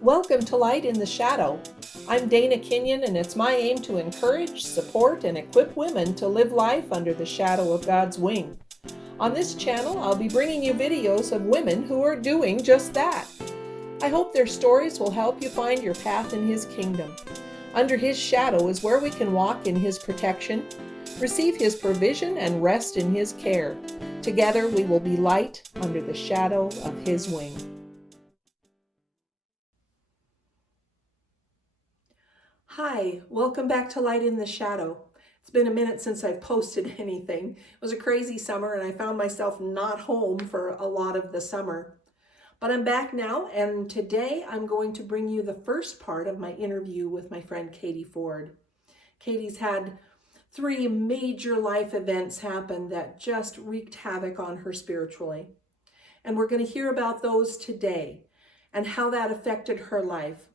Welcome to Light in the Shadow. I'm Dana Kenyon, and it's my aim to encourage, support, and equip women to live life under the shadow of God's wing. On this channel, I'll be bringing you videos of women who are doing just that. I hope their stories will help you find your path in His kingdom. Under His shadow is where we can walk in His protection, receive His provision, and rest in His care. Together, we will be light under the shadow of His wing. Hi, welcome back to Light in the Shadow. It's been a minute since I've posted anything. It was a crazy summer and I found myself not home for a lot of the summer. But I'm back now, and today I'm going to bring you the first part of my interview with my friend Katie Ford. Katie's had 3 major life events happen that just wreaked havoc on her spiritually. And we're going to hear about those today and how that affected her life.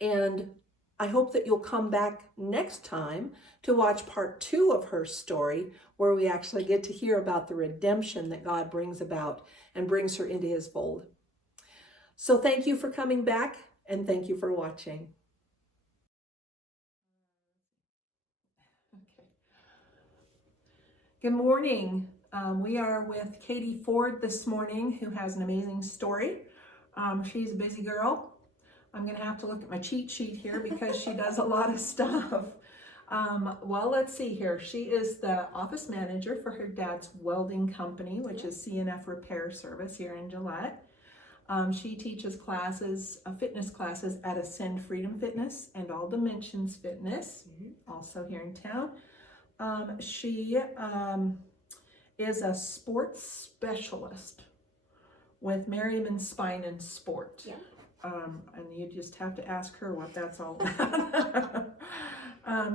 And I hope that you'll come back next time to watch part 2 of her story, where we actually get to hear about the redemption that God brings about and brings her into His fold. So thank you for coming back, and thank you for watching. Okay. Good morning. We are with Katie Ford this morning, who has an amazing story. She's a busy girl. I'm going to have to look at my cheat sheet here because she does a lot of stuff. Well, let's see here. She is the office manager for her dad's welding company, which is CNF Repair Service here in Gillette. She teaches classes, fitness classes at Ascend Freedom Fitness and All Dimensions Fitness, also here in town. She is a sports specialist with Merriman Spine and Sport. Yeah. And you just have to ask her what that's all about.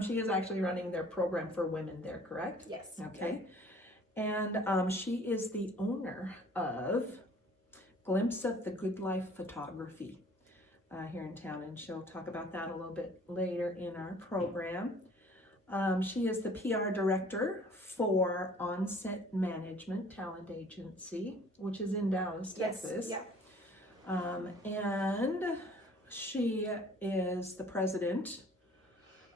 She is actually running their program for women there, correct? Yes. Okay. And she is the owner of Glimpse of the Good Life Photography here in town, and she'll talk about that a little bit later in our program. She is the PR director for Onset Management Talent Agency, which is in Dallas, Texas. Yes. And she is the president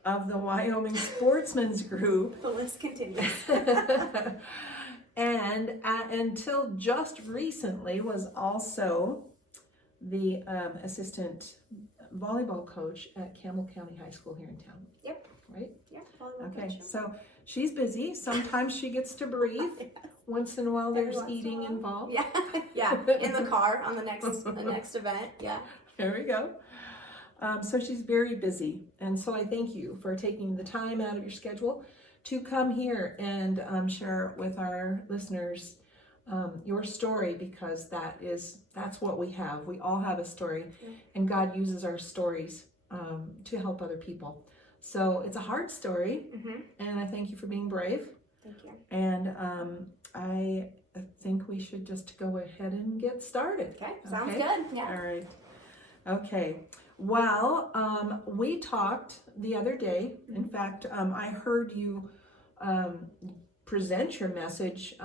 of the Wyoming Sportsman's Group. The list continues. And until just recently was also the assistant volleyball coach at Campbell County High School here in town. Yep. Right? Yep. Volleyball Okay, coach. so she's busy. Sometimes she gets to breathe. Yes. Once in a while there's Every once in a eating while. involved. Yeah. Yeah. In the car on the next event. Yeah. There we go. So she's very busy. And so I thank you for taking the time out of your schedule to come here and share with our listeners your story, because that's what we have. We all have a story, and God uses our stories to help other people. So it's a hard story, and I thank you for being brave. Thank you. And I think we should just go ahead and get started. Okay, sounds good. Yeah. All right. Okay. Well, we talked the other day. In fact, I heard you present your message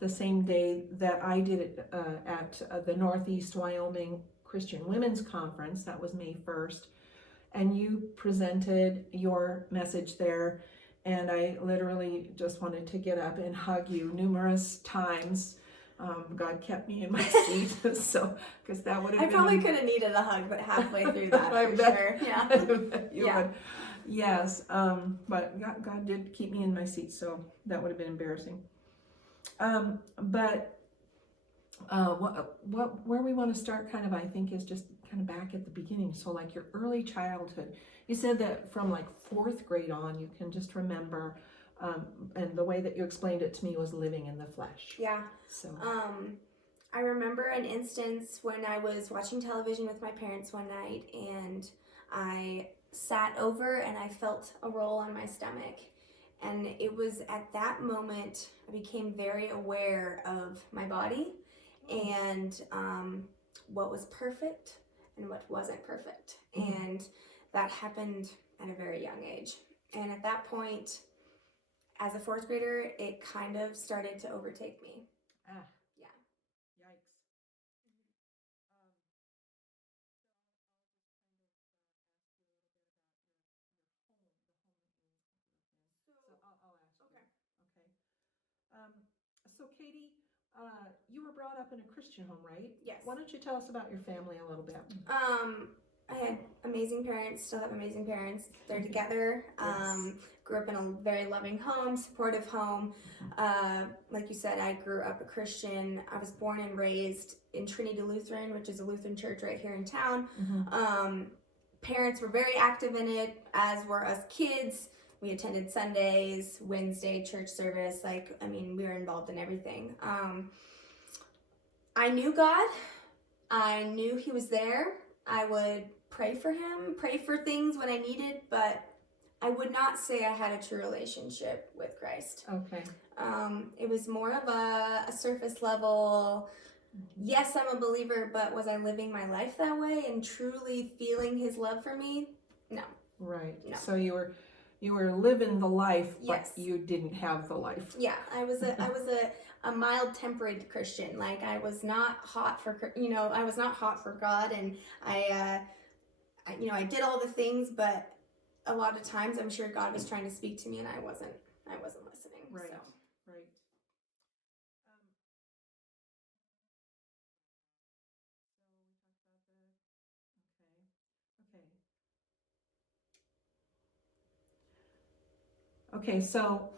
the same day that I did it at the Northeast Wyoming Christian Women's Conference. That was May 1st. And you presented your message there. And I literally just wanted to get up and hug you numerous times. God kept me in my seat, so because that would have been. I probably could have needed a hug, but halfway through that, for sure. Yeah. You would. Yes, but God did keep me in my seat, so that would have been embarrassing. But where we want to start, kind of, I think, is just kind of back at the beginning. So, like your early childhood. You said that from like 4th grade on, you can just remember. And the way that you explained it to me was living in the flesh. Yeah. So. I remember an instance when I was watching television with my parents one night, and I sat over and I felt a roll on my stomach. And it was at that moment I became very aware of my body and what was perfect and what wasn't perfect. And that happened at a very young age. And at that point, as a 4th grader, it kind of started to overtake me. Ah. Yeah. Yikes. So Katie, you were brought up in a Christian home, right? Yes. Why don't you tell us about your family a little bit? I had amazing parents, still have amazing parents. They're together. Yes. Grew up in a very loving home, supportive home. Like you said, I grew up a Christian. I was born and raised in Trinity Lutheran, which is a Lutheran church right here in town. Parents were very active in it, as were us kids. We attended Sundays, Wednesday church service. We were involved in everything. I knew God. I knew He was there. I would pray for Him, pray for things when I needed, but I would not say I had a true relationship with Christ. Okay. It was more of a surface level, yes, I'm a believer, but was I living my life that way and truly feeling His love for me? No. Right. No. So you were living the life, but Yes. you didn't have the life. Yeah, I was a mild-tempered Christian. Like, I was not hot for, I was not hot for God, and I did all the things, but a lot of times I'm sure God was trying to speak to me, and I wasn't listening. Right. So. Right. Okay, so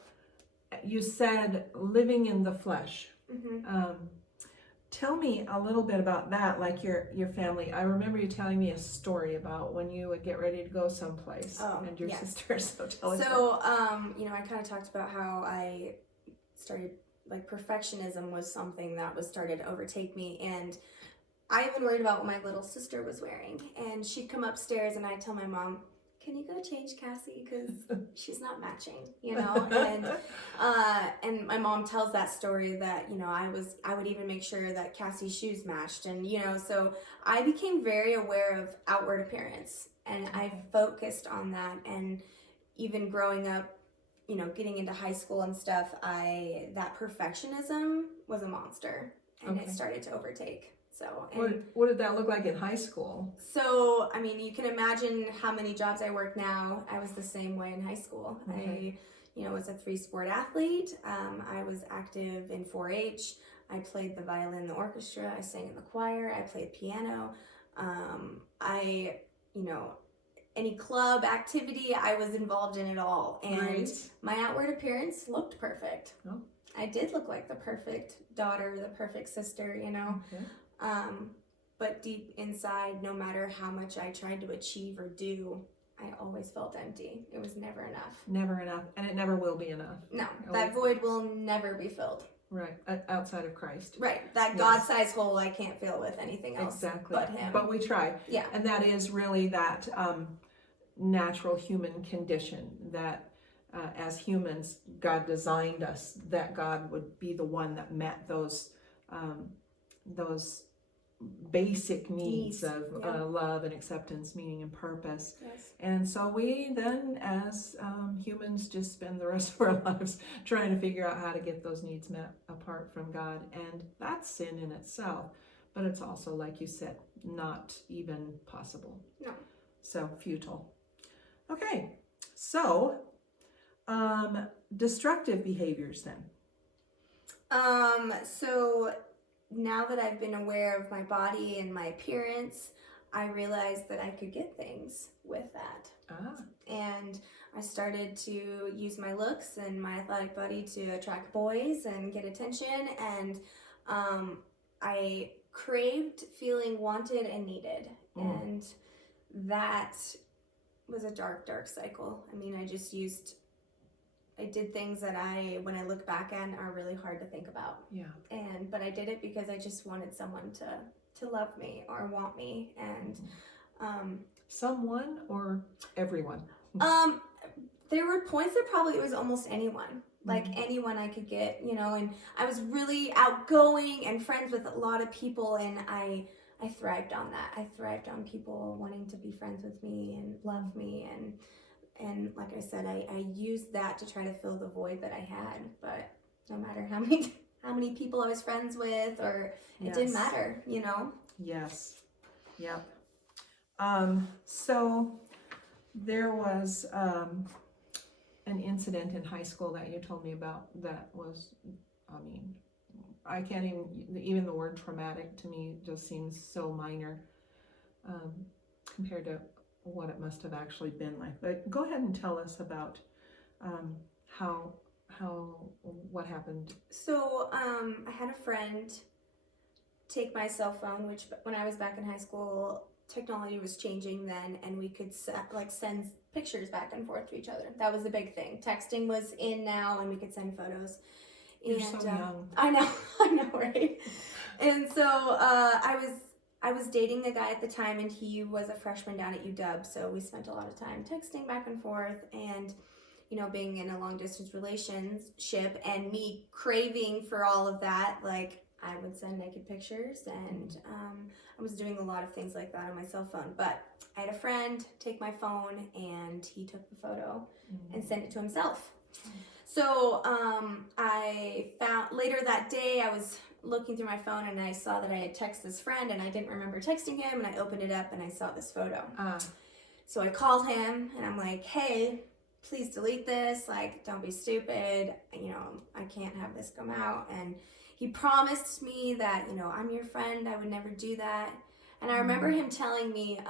you said living in the flesh. Tell me a little bit about that, like your family. I remember you telling me a story about when you would get ready to go someplace and your yes. sister. So tell us. I kind of talked about how I started, like, perfectionism was something that was started to overtake me, and I even worried about what my little sister was wearing. And she'd come upstairs, and I'd tell my mom, "Can you go change Cassie? Because she's not matching, And my mom tells that story that, I would even make sure that Cassie's shoes matched. And, so I became very aware of outward appearance. And I focused on that. And even growing up, getting into high school and stuff, that perfectionism was a monster. And it started to overtake. So, what did that look like in high school? So, you can imagine how many jobs I work now. I was the same way in high school. Okay. I was a 3-sport athlete. I was active in 4-H. I played the violin in the orchestra. I sang in the choir. I played piano. Any club activity, I was involved in it all. And my outward appearance looked perfect. Oh. I did look like the perfect daughter, the perfect sister, Okay. But deep inside, no matter how much I tried to achieve or do, I always felt empty. It was never enough. Never enough, and it never will be enough. No, that void will never be filled. Right, outside of Christ. Right, that God-sized hole I can't fill with anything else. Exactly. But Him. But we try. Yeah. And that is really that natural human condition that as humans, God designed us, that God would be the one that met those basic needs of love and acceptance, meaning and purpose. Yes. And so we then, as humans, just spend the rest of our lives trying to figure out how to get those needs met apart from God. And that's sin in itself. But it's also, like you said, not even possible. No. So futile. Okay. So, destructive behaviors then. So now that I've been aware of my body and my appearance, I realized that I could get things with that. And I started to use my looks and my athletic body to attract boys and get attention. And I craved feeling wanted and needed. And that was a dark, dark cycle. I did things that when I look back at, are really hard to think about. Yeah. But I did it because I just wanted someone to love me or want me. And someone or everyone? There were points that probably it was almost anyone. Like anyone I could get, and I was really outgoing and friends with a lot of people, and I thrived on that. I thrived on people wanting to be friends with me and love me, and like I said, I used that to try to fill the void that I had. But no matter how many people I was friends with, or it didn't matter, Yes. Yep. So there was an incident in high school that you told me about that was, I can't even the word traumatic to me just seems so minor compared to what it must have actually been like. But go ahead and tell us about how what happened. So I had a friend take my cell phone, which when I was back in high school, technology was changing then, and we could send pictures back and forth to each other. That was a big thing. Texting was in now, and we could send photos. You're so young. I know, right? And so I was dating a guy at the time, and he was a freshman down at UW, so we spent a lot of time texting back and forth, and being in a long distance relationship, and me craving for all of that, like I would send naked pictures, and I was doing a lot of things like that on my cell phone. But I had a friend take my phone, and he took the photo and sent it to himself. So I found later that day, I was looking through my phone, and I saw that I had texted this friend, and I didn't remember texting him, and I opened it up, and I saw this photo. So I called him, and I'm like, hey, please delete this, like, don't be stupid, I can't have this come out. And he promised me that, I'm your friend, I would never do that. And I remember him telling me,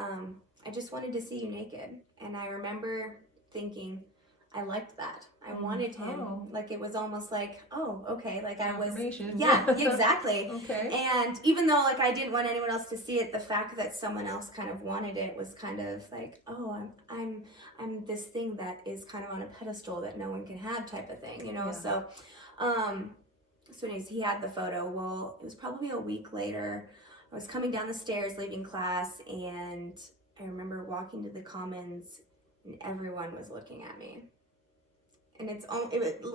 I just wanted to see you naked. And I remember thinking, I liked that. I wanted him. Like, it was almost like, oh, okay. Like, I was, yeah, exactly. Okay. And even though, like, I didn't want anyone else to see it, the fact that someone else kind of wanted it was kind of like, oh, I'm this thing that is kind of on a pedestal that no one can have type of thing, Yeah. So, so anyways, he had the photo. Well, it was probably a week later. I was coming down the stairs leaving class, and I remember walking to the commons, and everyone was looking at me. And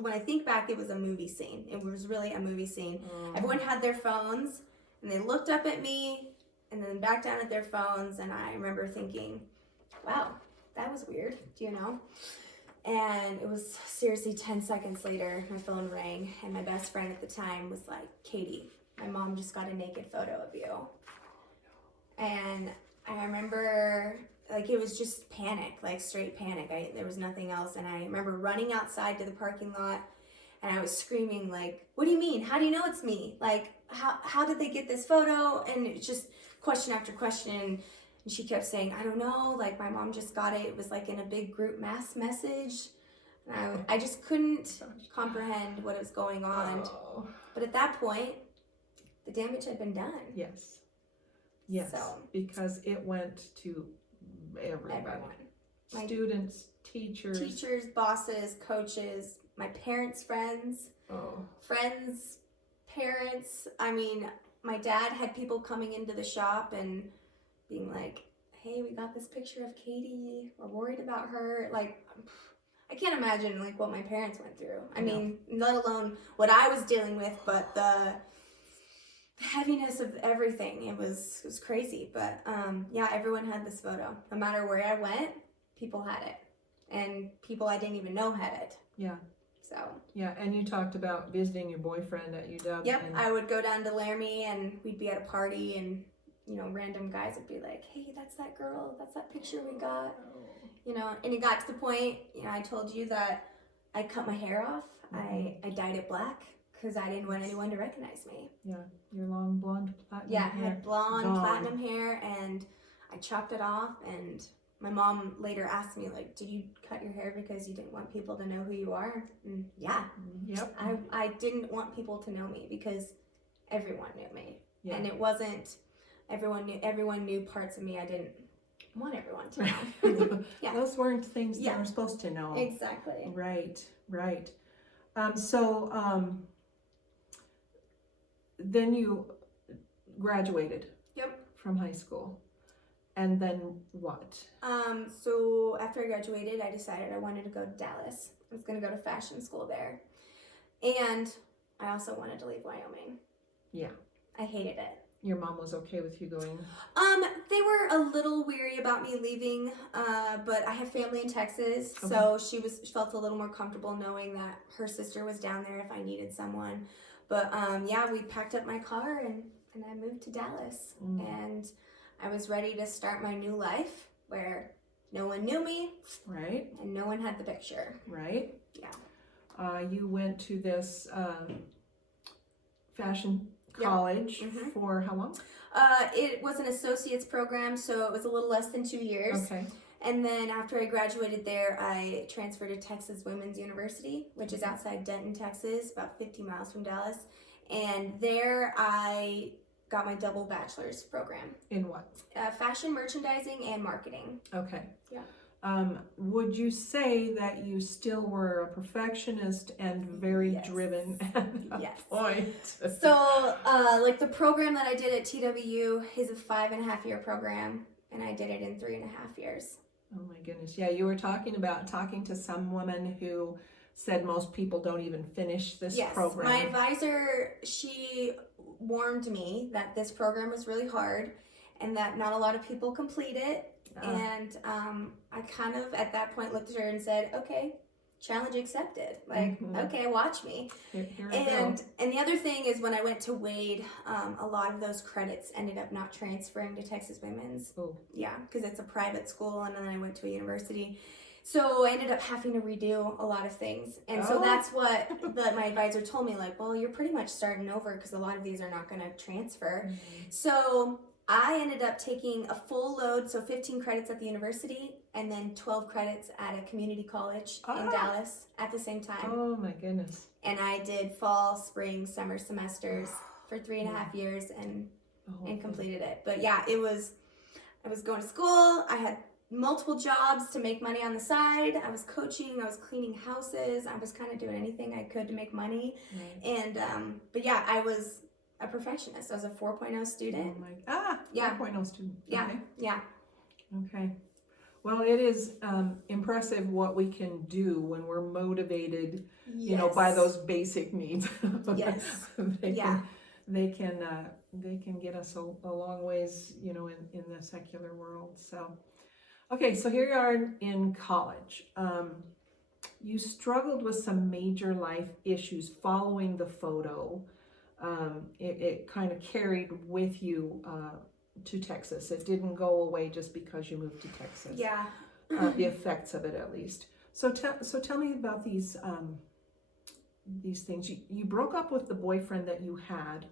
when I think back, it was a movie scene. It was really a movie scene. Everyone had their phones, and they looked up at me, and then back down at their phones. And I remember thinking, wow, that was weird, And it was seriously 10 seconds later, my phone rang, and my best friend at the time was like, Katie, my mom just got a naked photo of you. And I remember, like, it was just panic, like straight panic. There was nothing else. And I remember running outside to the parking lot, and I was screaming, like, what do you mean? How do you know it's me? Like, how did they get this photo? And it's just question after question. And she kept saying, I don't know, like, my mom just got it. It was like in a big group mass message. And I just couldn't comprehend what was going on. But at that point, the damage had been done. Yes. Yes. So, because it went to everyone. Students, teachers, bosses, coaches, my parents' friends, friends, parents. I mean, my dad had people coming into the shop and being like, hey, we got this picture of Katie, we're worried about her. Like, I can't imagine like what my parents went through. I mean, let alone what I was dealing with, but the heaviness of everything, it was crazy. But yeah, everyone had this photo. No matter where I went, people had it, and people I didn't even know had it. Yeah. So. Yeah, and you talked about visiting your boyfriend at UW. Yep, I would go down to Laramie, and we'd be at a party, and random guys would be like, hey, that's that girl, that's that picture we got. And it got to the point, I told you that I cut my hair off. I dyed it black because I didn't want anyone to recognize me. Yeah, your long blonde platinum hair. Yeah, I had blonde platinum hair, and I chopped it off. And my mom later asked me, like, did you cut your hair because you didn't want people to know who you are? And yeah. Yep. I didn't want people to know me because everyone knew me. Yeah. And it wasn't, everyone knew parts of me I didn't want everyone to know. Yeah. Those weren't things they were supposed to know. Exactly. Right. Then you graduated. Yep. From high school. And then what? So after I graduated, I decided I wanted to go to Dallas. I was going to go to fashion school there. And I also wanted to leave Wyoming. Yeah. I hated it. Your mom was okay with you going? They were a little weary about me leaving, but I have family in Texas, so she felt a little more comfortable knowing that her sister was down there if I needed someone. But yeah, we packed up my car and I moved to Dallas, and I was ready to start my new life where no one knew me, right? And no one had the picture, right? Yeah. You went to this fashion Yep. college Mhm. for how long? It was an associate's program, so it was a little less than 2 years. Okay. And then after I graduated there, I transferred to Texas Women's University, which is outside Denton, Texas, about 50 miles from Dallas. And there I got my double bachelor's program. In what? Fashion merchandising and marketing. Okay. Yeah. Would you say that you still were a perfectionist and very Yes. driven at that Yes. point? So, like the program that I did at TWU is a 5.5-year program, and I did it in 3.5 years. Oh my goodness. Yeah, you were talking to some woman who said most people don't even finish this program. My advisor, she warned me that this program was really hard and that not a lot of people complete it. And I kind of at that point looked at her and said, okay, challenge accepted. Like, okay, watch me. Here And the other thing is when I went to Wade, a lot of those credits ended up not transferring to Texas Women's. Oh. Yeah, because it's a private school, and then I went to a university. So I ended up having to redo a lot of things. And so that's what my advisor told me, like, well, you're pretty much starting over because a lot of these are not going to transfer. So I ended up taking a full load, so 15 credits at the university and then 12 credits at a community college in Dallas at the same time. Oh my goodness. And I did fall, spring, summer semesters for 3.5 years and completed it. But yeah, I was going to school. I had multiple jobs to make money on the side. I was coaching, I was cleaning houses. I was kind of doing anything I could to make money. And, but yeah, I was a perfectionist. I was a 4.0 student. 4.0 student. Yeah, Okay. yeah. Okay. Well, it is impressive what we can do when we're motivated, you know, by those basic needs. Yes. They can get us a long ways, you know, in the secular world. So, okay, so here you are in college. You struggled with some major life issues following the photo. It kind of carried with you to Texas. It didn't go away just because you moved to Texas. Yeah. The effects of it, at least. So tell me about these things. You broke up with the boyfriend that you had,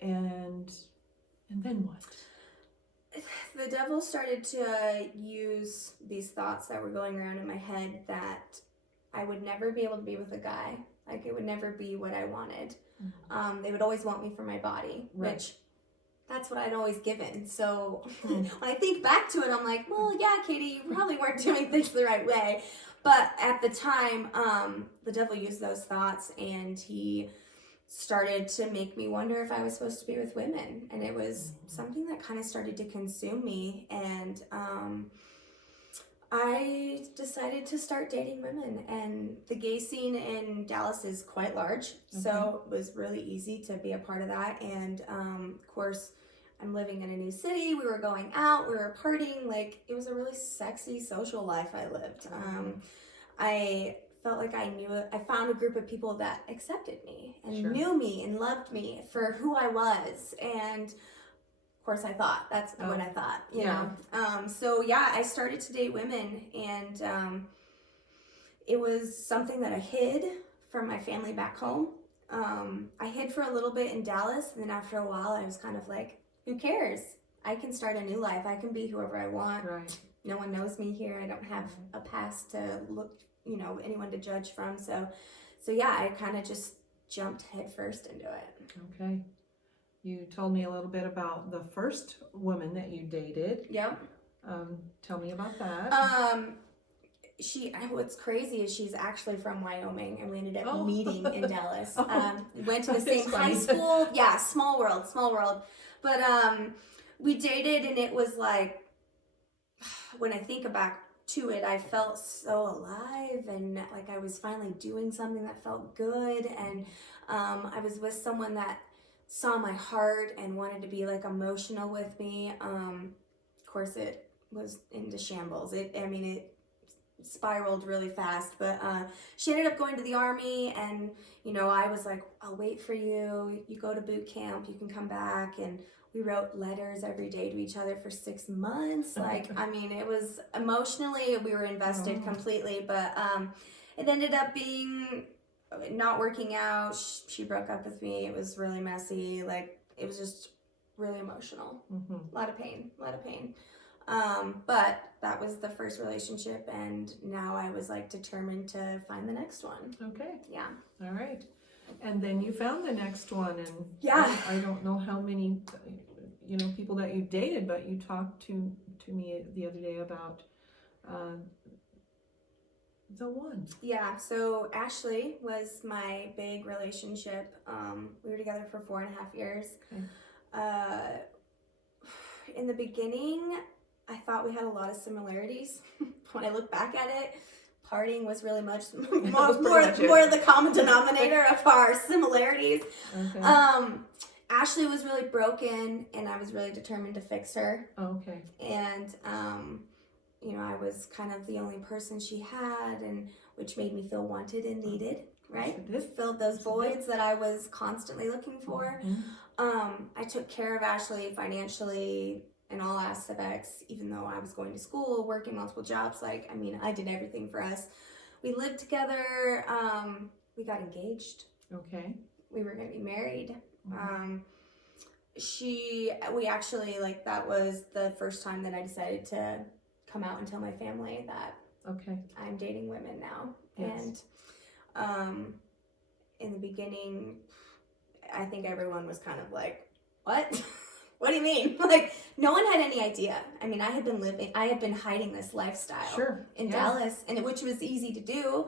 and then what? The devil started to use these thoughts that were going around in my head that I would never be able to be with a guy. Like, it would never be what I wanted. They would always want me for my body, which that's what I'd always given. So when I think back to it, I'm like, well, yeah, Katie, you probably weren't doing things the right way. But at the time, the devil used those thoughts, and he started to make me wonder if I was supposed to be with women. And it was something that kind of started to consume me. And I decided to start dating women, and the gay scene in Dallas is quite large, so it was really easy to be a part of that. And of course, I'm living in a new city, we were going out, we were partying, like, it was a really sexy social life I lived. I felt like I found a group of people that accepted me and knew me and loved me for who I was. And of course, I thought that's what I thought, you know. So yeah, I started to date women, and it was something that I hid from my family back home. I hid for a little bit in Dallas, and then after a while, I was kind of like, who cares? I can start a new life. I can be whoever I want. Right. No one knows me here. I don't have a past to look, you know, anyone to judge from. So yeah, I kind of just jumped headfirst into it. Okay. You told me a little bit about the first woman that you dated. Yep. Tell me about that. What's crazy is she's actually from Wyoming, and we ended up meeting in Dallas. We went to the That same is high funny. school. Yeah, small world. But we dated, and it was like, when I think back to it, I felt so alive, and like I was finally doing something that felt good, and I was with someone that saw my heart and wanted to be like emotional with me. Of course, it was into shambles. It spiraled really fast, but she ended up going to the Army, and you know, I was like, I'll wait for you. You go to boot camp, you can come back. And we wrote letters every day to each other for 6 months. Like, I mean, it was emotionally, we were invested completely, but it ended up being not working out. She broke up with me. It was really messy. Like, it was just really emotional. A lot of pain. But that was the first relationship, and now I was like determined to find the next one. Okay. Yeah. All right. And then you found the next one, and Yeah. I don't know how many, people that you dated, but you talked to me the other day about the one. Yeah, so Ashley was my big relationship. We were together for 4.5 years. Okay. In the beginning, I thought we had a lot of similarities. When I look back at it, partying was really much more the common denominator of our similarities. Okay. Ashley was really broken, and I was really determined to fix her. Okay. And I was kind of the only person she had, and which made me feel wanted and needed, right? Yes, it Filled those voids that I was constantly looking for. I took care of Ashley financially in all aspects, even though I was going to school, working multiple jobs. I did everything for us. We lived together. We got engaged. Okay. We were going to be married. We actually, that was the first time that I decided to come out and tell my family that I'm dating women now. Yes. And in the beginning, I think everyone was kind of like, what? What do you mean? No one had any idea. I had been hiding this lifestyle in Dallas, and which was easy to do.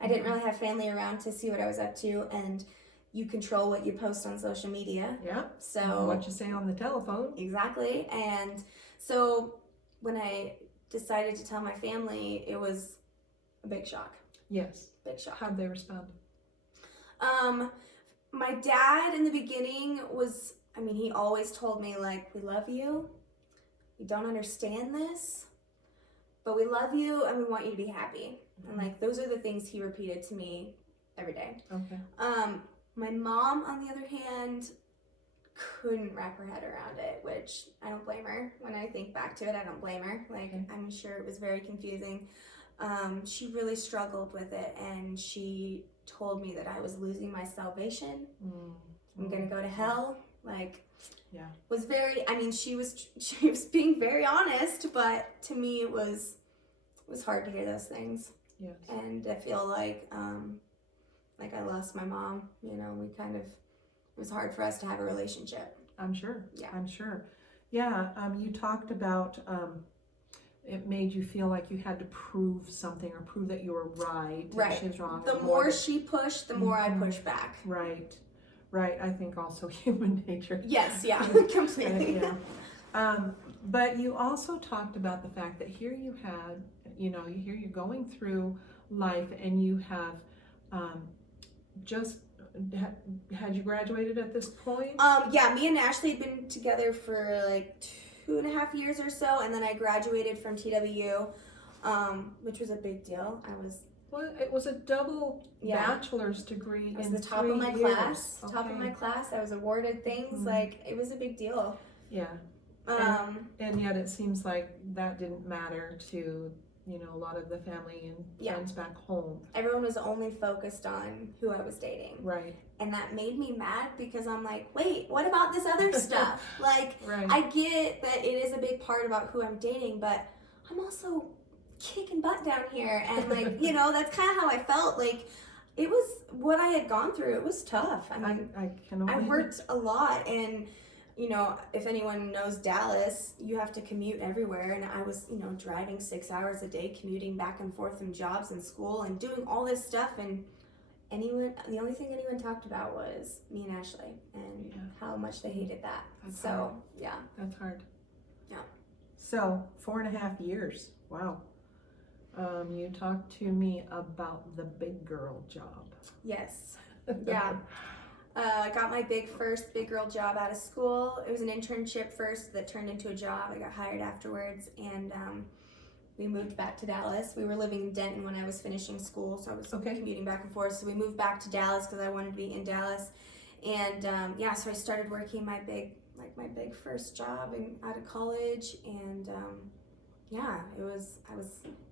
I didn't really have family around to see what I was up to, and you control what you post on social media. Yeah. So what you say on the telephone. Exactly. And so when I decided to tell my family, it was a big shock. Yes. Big shock. How'd they respond? My dad in the beginning was, he always told me, we love you. We don't understand this, but we love you and we want you to be happy. And those are the things he repeated to me every day. Okay. My mom, on the other hand, couldn't wrap her head around it, which I don't blame her. When I think back to it, I don't blame her. I'm sure it was very confusing. She really struggled with it, and she told me that I was losing my salvation. I'm gonna go to hell. Was very, she was being very honest, but to me it was hard to hear those things. Yes. And I feel like I lost my mom. It was hard for us to have a relationship. I'm sure. Yeah. I'm sure. Yeah. You talked about it made you feel like you had to prove something or prove that you were right. Right. She was wrong. The more she pushed, the more I pushed back. Right. Right. I think also human nature. Yes. Yeah. Completely. But you also talked about the fact that here you had, here you're going through life, and you have had you graduated at this point? Yeah, me and Ashley had been together for 2.5 years or so, and then I graduated from TWU, which was a big deal. It was a double bachelor's degree. I was the top of my class. Okay. Top of my class. I was awarded things. It was a big deal. Yeah. And yet it seems like that didn't matter to a lot of the family and friends back home. Everyone was only focused on who I was dating. Right. And that made me mad, because I'm like, wait, what about this other stuff? Right. I get that it is a big part about who I'm dating, but I'm also kicking butt down here. And that's kind of how I felt. It was what I had gone through. It was tough. I worked a lot, and if anyone knows Dallas, you have to commute everywhere. And I was, driving 6 hours a day, commuting back and forth from jobs and school and doing all this stuff. And the only thing anyone talked about was me and Ashley and how much they hated that. That's hard. Yeah. That's hard. Yeah. So 4.5 years. Wow. You talked to me about the big girl job. Yes. Yeah. I got my first big girl job out of school. It was an internship first that turned into a job. I got hired afterwards, and we moved back to Dallas. We were living in Denton when I was finishing school, so I was commuting back and forth. So we moved back to Dallas because I wanted to be in Dallas, and so I started working my big first job out of college, and I was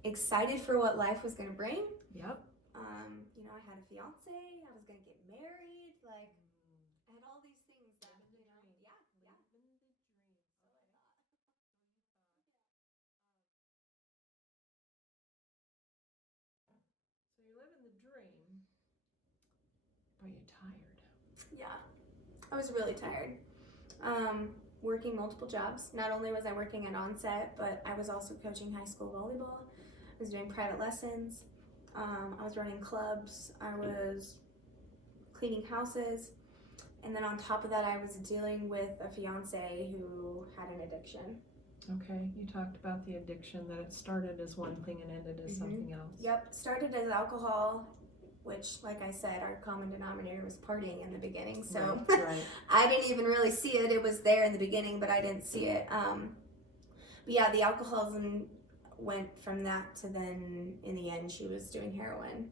excited for what life was going to bring. Yep. You know, I had a fiance, I was gonna get married, like I had all these things that, Living the dream. yeah, yeah. Living the dream. So I Okay. thought. So you're living the dream, but you're tired. Yeah, I was really tired. Working multiple jobs. Not only was I working at onset, but I was also coaching high school volleyball. I was doing private lessons. I was running clubs. I was cleaning houses. And then on top of that, I was dealing with a fiance who had an addiction. Okay, you talked about the addiction, that it started as one thing and ended as something else. Yep, started as alcohol, which, like I said, our common denominator was partying in the beginning. So right. I didn't even really see it. It was there in the beginning, but I didn't see it. But yeah, the alcoholism went from that to then, in the end, she was doing heroin.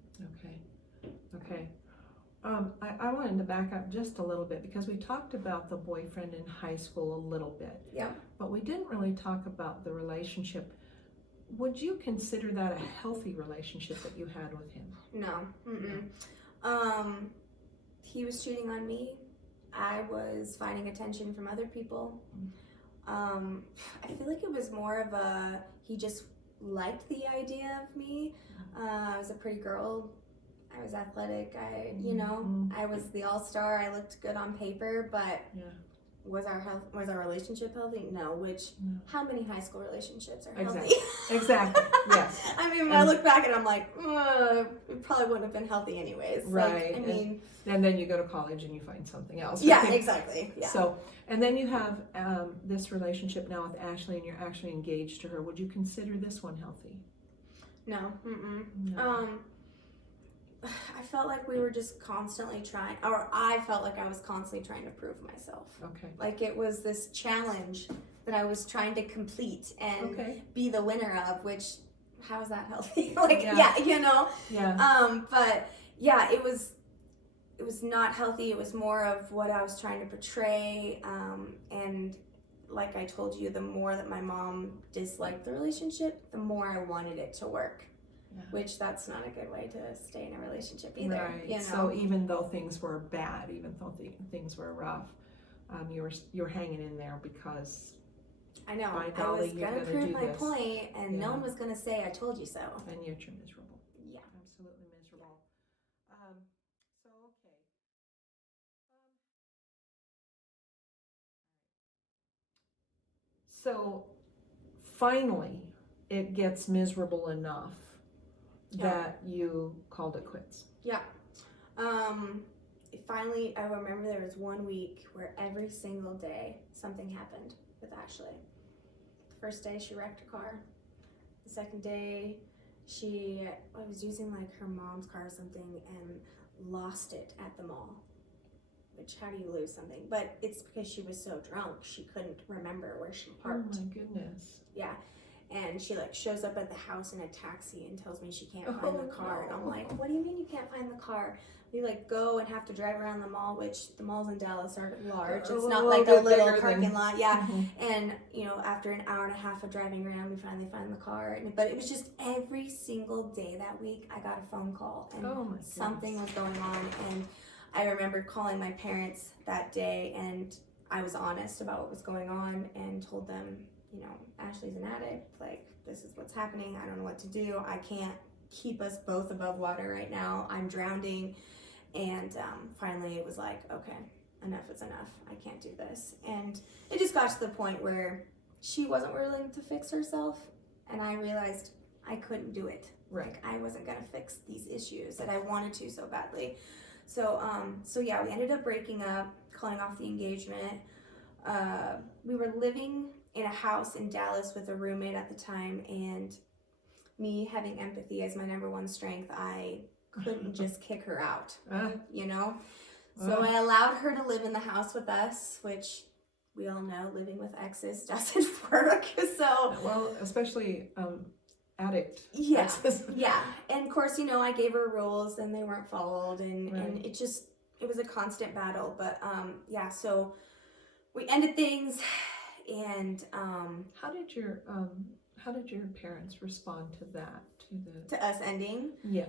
Okay. I wanted to back up just a little bit because we talked about the boyfriend in high school a little bit. Yeah. But we didn't really talk about the relationship. Would you consider that a healthy relationship that you had with him? No. He was cheating on me. I was finding attention from other people. I feel like it was more of he just liked the idea of me. I was a pretty girl. I was athletic. I was the all-star. I looked good on paper, but was our relationship healthy? No. How many high school relationships are healthy? Exactly. Yes. I mean, when I look back and I'm like, it probably wouldn't have been healthy anyways. Right. Like, I mean, and then you go to college and you find something else. Yeah, right? exactly. Yeah. So, and then you have this relationship now with Ashley, and you're actually engaged to her. Would you consider this one healthy? No. No. I felt like we were just constantly trying, or I felt like I was constantly trying to prove myself. Okay. Like it was this challenge that I was trying to complete and be the winner of, which, how is that healthy? Yeah. But yeah, it was not healthy. It was more of what I was trying to portray. And like I told you, the more that my mom disliked the relationship, the more I wanted it to work. Yeah. Which that's not a good way to stay in a relationship either. Right. You know? So even though things were bad, even though things were rough, you were hanging in there because I know by I was gonna prove my this. point, and no one was gonna say I told you so. And yet you're miserable. Yeah. Absolutely miserable. So okay. So finally, it gets miserable enough that you called it quits. Yeah. Finally, I remember there was 1 week where every single day something happened with Ashley. The first day she wrecked her car. The second day I was using like her mom's car or something and lost it at the mall. Which, how do you lose something? But it's because she was so drunk she couldn't remember where she parked. Oh my goodness. Yeah. And she like shows up at the house in a taxi and tells me she can't find the car. No. And I'm like, what do you mean you can't find the car? We like go and have to drive around the mall, which the malls in Dallas are large. It's not like a little parking lot. Yeah. Mm-hmm. And after an hour and a half of driving around, we finally find the car. But it was just every single day that week I got a phone call and something was going on. And I remember calling my parents that day and I was honest about what was going on and told them, Ashley's an addict, like this is what's happening, I don't know what to do, I can't keep us both above water right now, I'm drowning. And finally it was like, okay, enough is enough, I can't do this. And it just got to the point where she wasn't willing to fix herself and I realized I couldn't do it. Right. Like I wasn't gonna fix these issues that I wanted to so badly. So yeah, we ended up breaking up, calling off the engagement. We were living in a house in Dallas with a roommate at the time, and me having empathy as my number one strength, I couldn't just kick her out, So I allowed her to live in the house with us, which we all know living with exes doesn't work. So well, especially addict. Yeah, exes. Yeah. And of course, I gave her rules and they weren't followed, and it was a constant battle. But yeah, so we ended things And How did your parents respond to that? to us ending. Yes.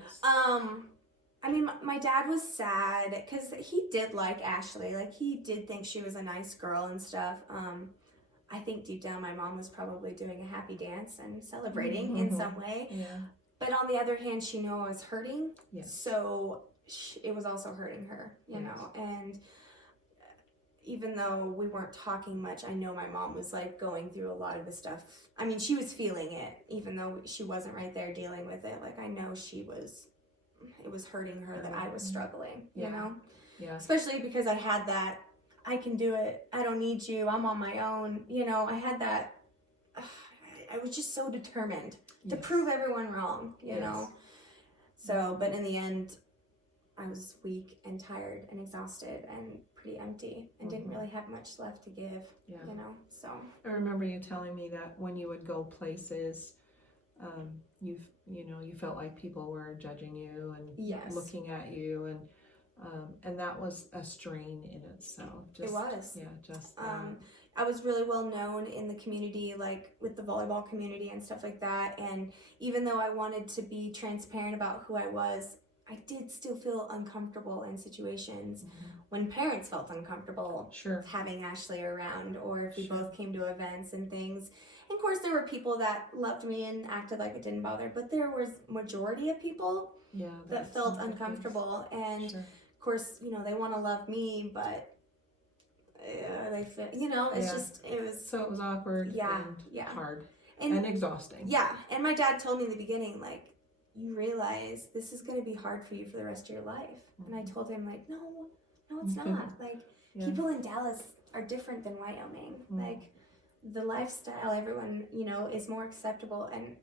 I mean, my dad was sad because he did like Ashley. Like, he did think she was a nice girl and stuff. I think deep down my mom was probably doing a happy dance and celebrating in some way. Yeah. But on the other hand, she knew I was hurting. Yes. So it was also hurting her, you know. And even though we weren't talking much, I know my mom was like going through a lot of the stuff. I mean, she was feeling it, even though she wasn't right there dealing with it. Like, I know it was hurting her that I was struggling, you know? Yeah. Especially because I had that, I can do it, I don't need you, I'm on my own, you know? I had that, I was just so determined to prove everyone wrong, you know? So, but in the end, I was weak and tired and exhausted and pretty empty and didn't really have much left to give, you know, so. I remember you telling me that when you would go places, you felt like people were judging you and looking at you, and that was a strain in itself. It was. Yeah, just I was really well known in the community, like with the volleyball community and stuff like that, and even though I wanted to be transparent about who I was, I did still feel uncomfortable in situations when parents felt uncomfortable having Ashley around, or if we both came to events and things. And of course, there were people that loved me and acted like it didn't bother, but there was majority of people that felt uncomfortable. And of course, you know, they want to love me, but they feel, you know, it's just, it was awkward and hard and exhausting. Yeah, and my dad told me in the beginning, like, you realize this is going to be hard for you for the rest of your life. And I told him, like, no, it's not. Like, people in Dallas are different than Wyoming. Like, the lifestyle, everyone, you know, is more acceptable, and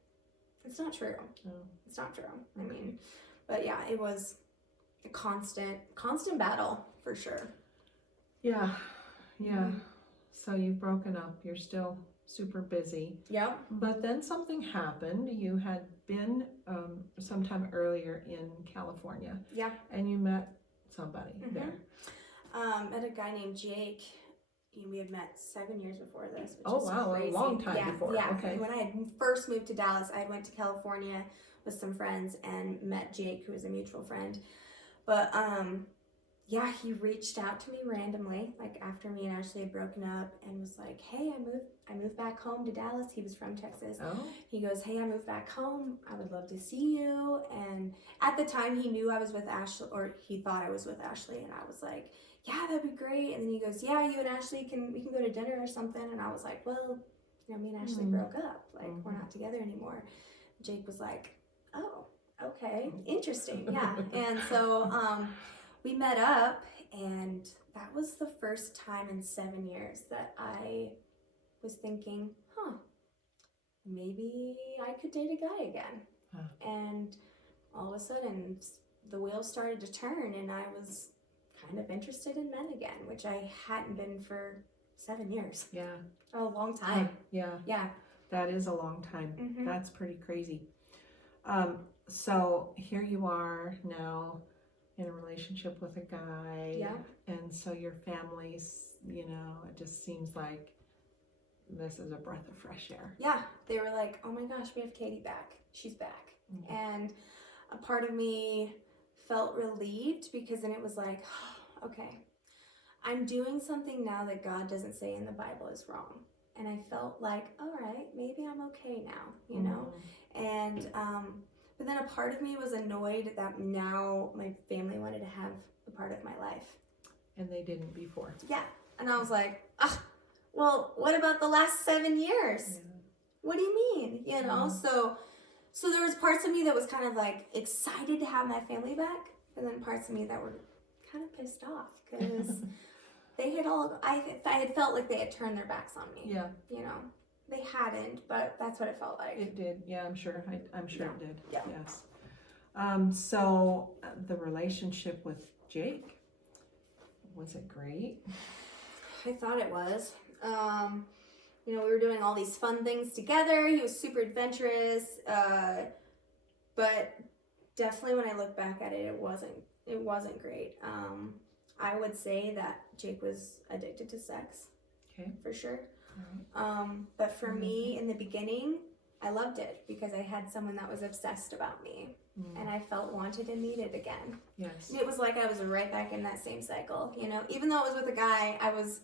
it's not true. It's not true. I mean, but yeah, it was a constant battle for sure. Yeah. So you've broken up. You're still super busy. Yep. But then something happened. You had been sometime earlier in California. Yeah. And you met somebody there. Met a guy named Jake. We had met 7 years before this, which oh is wow, crazy. A long time before. Yeah. Okay. When I had first moved to Dallas, I went to California with some friends and met Jake, who was a mutual friend. But yeah, he reached out to me randomly, like after me and Ashley had broken up, and was like, "Hey, I moved back home to Dallas." He was from Texas. Oh. He goes, "Hey, I moved back home. I would love to see you." And at the time, he knew I was with Ashley, or he thought I was with Ashley, and I was like, "Yeah, that'd be great." And then he goes, "Yeah, you and Ashley we can go to dinner or something." And I was like, "Well, you know, me and Ashley broke up. Like, we're not together anymore." Jake was like, "Oh, okay, interesting, yeah." And so we met up, and that was the first time in 7 years that I was thinking, maybe I could date a guy again. And all of a sudden, the wheels started to turn, and I was kind of interested in men again, which I hadn't been for 7 years. Yeah. A long time. Yeah. That is a long time. That's pretty crazy. So here you are now in a relationship with a guy. Yeah. And so your family's, you know, it just seems like this is a breath of fresh air. Yeah. They were like, "Oh my gosh, we have Katie back. She's back." And a part of me felt relieved, because then it was like, okay, I'm doing something now that God doesn't say in the Bible is wrong. And I felt like, all right, maybe I'm okay now, you know? And, but then a part of me was annoyed that now my family wanted to have a part of my life. And they didn't before. Yeah. And I was like, well, what about the last 7 years? Yeah. What do you mean? You know? So there was parts of me that was kind of like excited to have my family back, and then parts of me that were kind of pissed off, because they had I had felt like they had turned their backs on me. Yeah. You know, they hadn't, but that's what it felt like. It did. Yeah, I'm sure. I'm sure it did. Yeah. Yes. So the relationship with Jake, was it great? I thought it was. You know, we were doing all these fun things together. He was super adventurous, but definitely when I look back at it, it wasn't great. I would say that Jake was addicted to sex. Okay. For sure. But for me, in the beginning, I loved it because I had someone that was obsessed about me, and I felt wanted and needed again. Yes. And it was like I was right back in that same cycle, you know. Even though it was with a guy, I was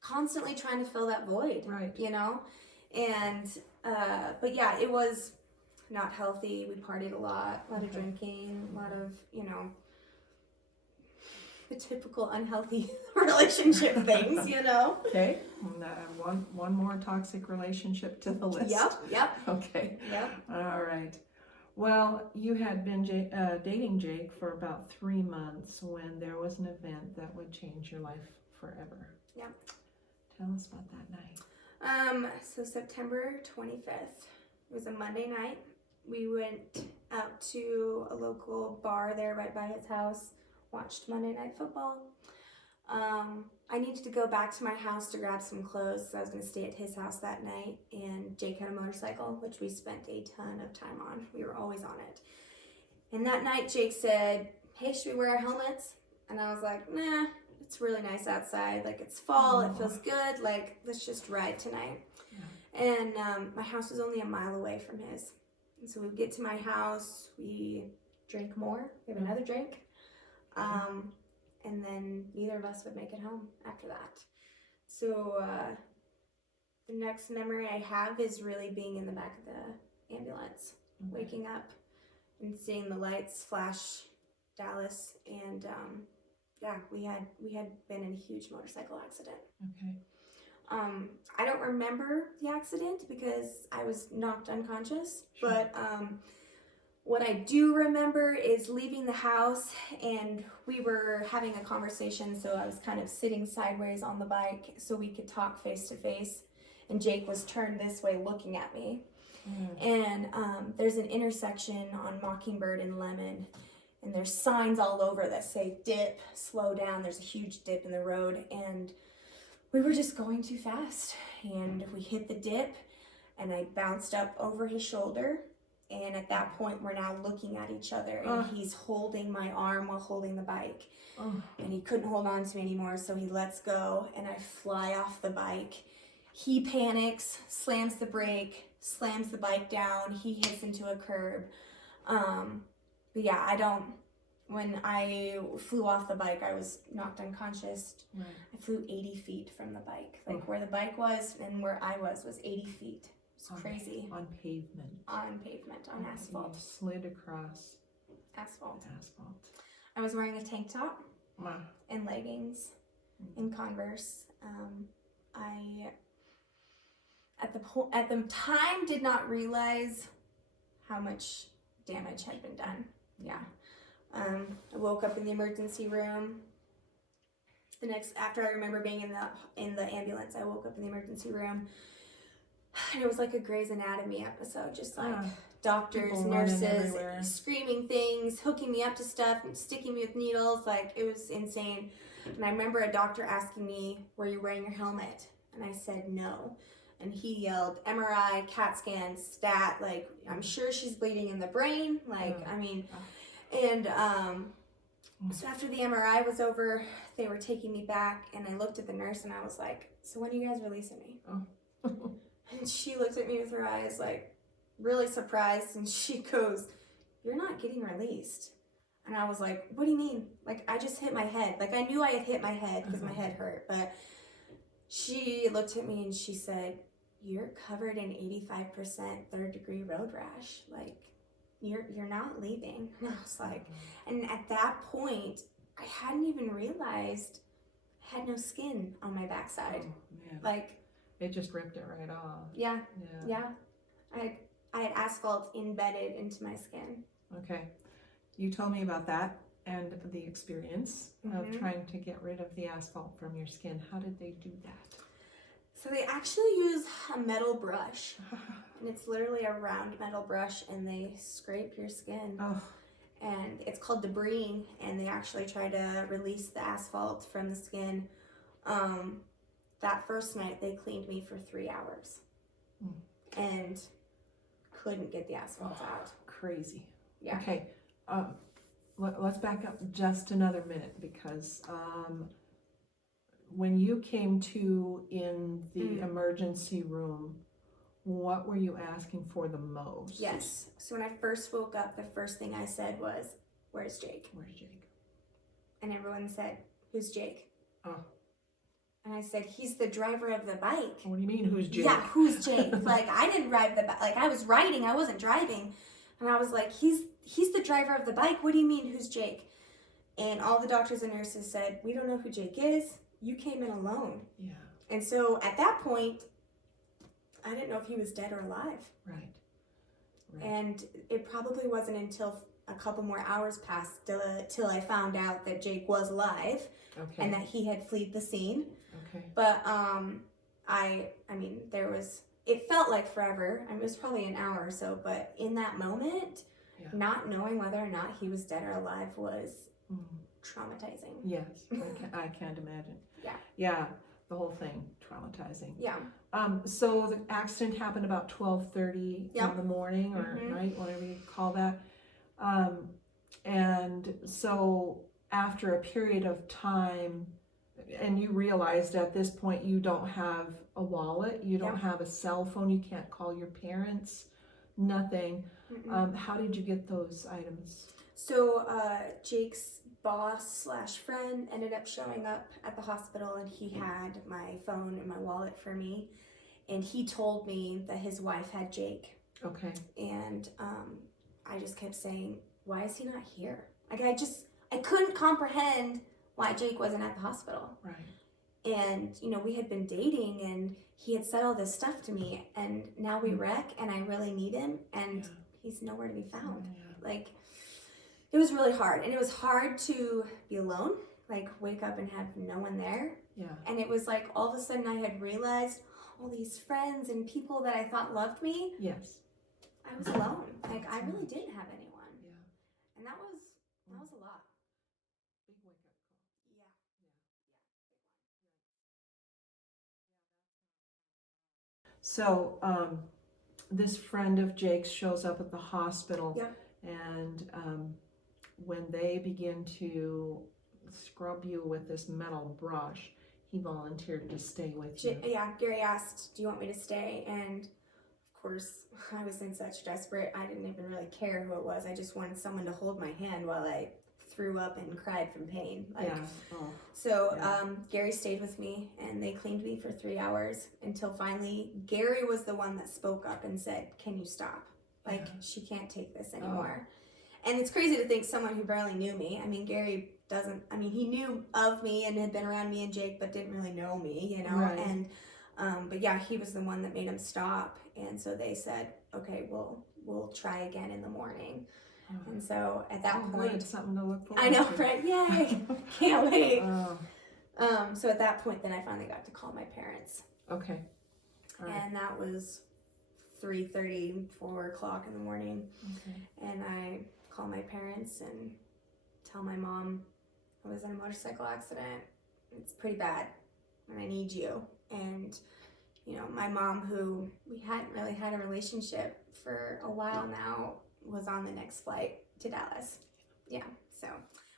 constantly trying to fill that void, Right. you know. And but yeah, it was not healthy. We partied a lot of drinking, a lot of, you know, the typical unhealthy relationship things, you know. Okay. One more toxic relationship to the list. Yep. Okay. Yep. All right. Well, you had been dating Jake for about 3 months when there was an event that would change your life forever. Yep. Tell us about that night. So September 25th, it was a Monday night. We went out to a local bar there right by his house, watched Monday Night Football. I needed to go back to my house to grab some clothes, so I was going to stay at his house that night, and Jake had a motorcycle, which we spent a ton of time on. We were always on it. And that night, Jake said, "Hey, should we wear our helmets?" And I was like, "Nah, it's really nice outside. Like, it's fall, it feels good. Like, let's just ride tonight." Yeah. And my house was only a mile away from his. And so we get to my house, we drink more, we have another drink. And then neither of us would make it home after that. So the next memory I have is really being in the back of the ambulance, waking up and seeing the lights flash Dallas. And yeah, we had been in a huge motorcycle accident. Okay. I don't remember the accident because I was knocked unconscious, sure. But what I do remember is leaving the house, and we were having a conversation, so I was kind of sitting sideways on the bike so we could talk face to face, and Jake was turned this way looking at me. And there's an intersection on Mockingbird and Lemon, and there's signs all over that say dip, slow down. There's a huge dip in the road, and we were just going too fast, and we hit the dip, and I bounced up over his shoulder. And at that point, we're now looking at each other, and he's holding my arm while holding the bike. And he couldn't hold on to me anymore, so he lets go, and I fly off the bike. He panics, slams the brake, slams the bike down. He hits into a curb. But yeah, when I flew off the bike, I was knocked unconscious. Right. I flew 80 feet from the bike. Like where the bike was and where I was 80 feet. It's crazy. On pavement. On asphalt. You slid across asphalt. Asphalt. I was wearing a tank top and leggings and Converse. I at the time did not realize how much damage had been done. Yeah. I woke up in the emergency room. After I remember being in the ambulance, I woke up in the emergency room. And it was like a Grey's Anatomy episode, just like doctors, nurses, screaming things, hooking me up to stuff, and sticking me with needles. Like, it was insane. And I remember a doctor asking me, "Were you wearing your helmet?" And I said no. And he yelled, "MRI, CAT scan, stat, like, I'm sure she's bleeding in the brain." Like, I mean, and so after the MRI was over, they were taking me back, and I looked at the nurse, and I was like, "So when are you guys releasing me?" And she looked at me with her eyes, like, really surprised, and she goes, "You're not getting released." And I was like, "What do you mean?" Like, I just hit my head. Like, I knew I had hit my head because my head hurt, but she looked at me and she said, "You're covered in 85% third-degree road rash. Like, you're not leaving." And I was like, and at that point, I hadn't even realized I had no skin on my backside. Like, it just ripped it right off. Yeah. I had asphalt embedded into my skin. Okay. You told me about that and the experience of trying to get rid of the asphalt from your skin. How did they do that? So they actually use a metal brush. And it's literally a round metal brush, and they scrape your skin. And it's called debris, and they actually try to release the asphalt from the skin. That first night, they cleaned me for 3 hours and couldn't get the asphalt out. Crazy. Yeah. Okay. Let's back up just another minute because when you came to in the emergency room, what were you asking for the most? Yes. So when I first woke up, the first thing I said was, "Where's Jake?" Where's Jake? And everyone said, "Who's Jake?" Oh. And I said, "He's the driver of the bike." What do you mean, who's Jake? Yeah, who's Jake? Like, I didn't ride the bike. Like, I was riding, I wasn't driving. And I was like, he's the driver of the bike. What do you mean, who's Jake? And all the doctors and nurses said, "We don't know who Jake is. You came in alone." Yeah. And so at that point, I didn't know if he was dead or alive. Right. And it probably wasn't until a couple more hours passed till I found out that Jake was alive. Okay. And that he had fled the scene. Okay. But I mean, it felt like forever. I mean, it was probably an hour or so, but in that moment, not knowing whether or not he was dead or alive was traumatizing. Yes, I can't imagine. Yeah. Yeah, the whole thing, traumatizing. Yeah. So the accident happened about 12:30 in the morning or night, whatever you call that. And so after a period of time, and you realized at this point you don't have a wallet, you don't have a cell phone, you can't call your parents, nothing. How did you get those items? So Jake's boss / friend ended up showing up at the hospital, and he had my phone and my wallet for me. And he told me that his wife had Jake. Okay. And I just kept saying, "Why is he not here?" Like, I couldn't comprehend why Jake wasn't at the hospital. Right. And, you know, we had been dating, and he had said all this stuff to me, and now we wreck, and I really need him, and he's nowhere to be found. Like, it was really hard. And it was hard to be alone, like wake up and have no one there. Yeah. And it was like all of a sudden I had realized all these friends and people that I thought loved me. Yes. I was alone. Like, I really didn't have anyone. Yeah. And that was a lot. Big wake up call. Yeah. So, this friend of Jake's shows up at the hospital, and when they begin to scrub you with this metal brush, he volunteered to stay with you. Yeah, Gary asked, "Do you want me to stay?" And of course, I was in such desperate, I didn't even really care who it was. I just wanted someone to hold my hand while I threw up and cried from pain. Like, so Gary stayed with me, and they cleaned me for 3 hours until finally Gary was the one that spoke up and said, "Can you stop? Like, she can't take this anymore." And it's crazy to think someone who barely knew me. I mean, Gary doesn't, I mean, he knew of me and had been around me and Jake, but didn't really know me, you know? Right. And, but yeah, he was the one that made him stop. And so they said, "Okay, we'll try again in the morning." And so at that point, good. Something to look forward I know, to. right? Yay! Can't wait. So at that point, then I finally got to call my parents. Okay. All right. And that was 3:30, 4 o'clock in the morning. Okay. And I call my parents and tell my mom I was in a motorcycle accident. It's pretty bad, and I need you. And you know, my mom, who we hadn't really had a relationship for a while now, was on the next flight to Dallas. Yeah, so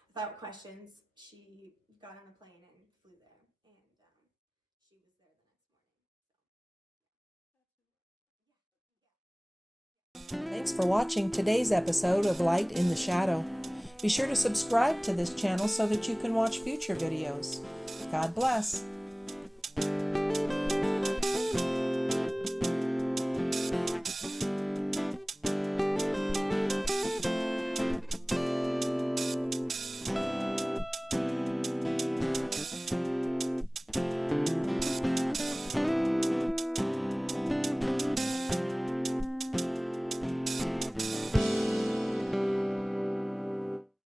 without questions, she got on a plane and flew there, and she was there the next morning. Thanks for watching today's episode of Light in the Shadow. Be sure to subscribe to this channel so that you can watch future videos. God bless.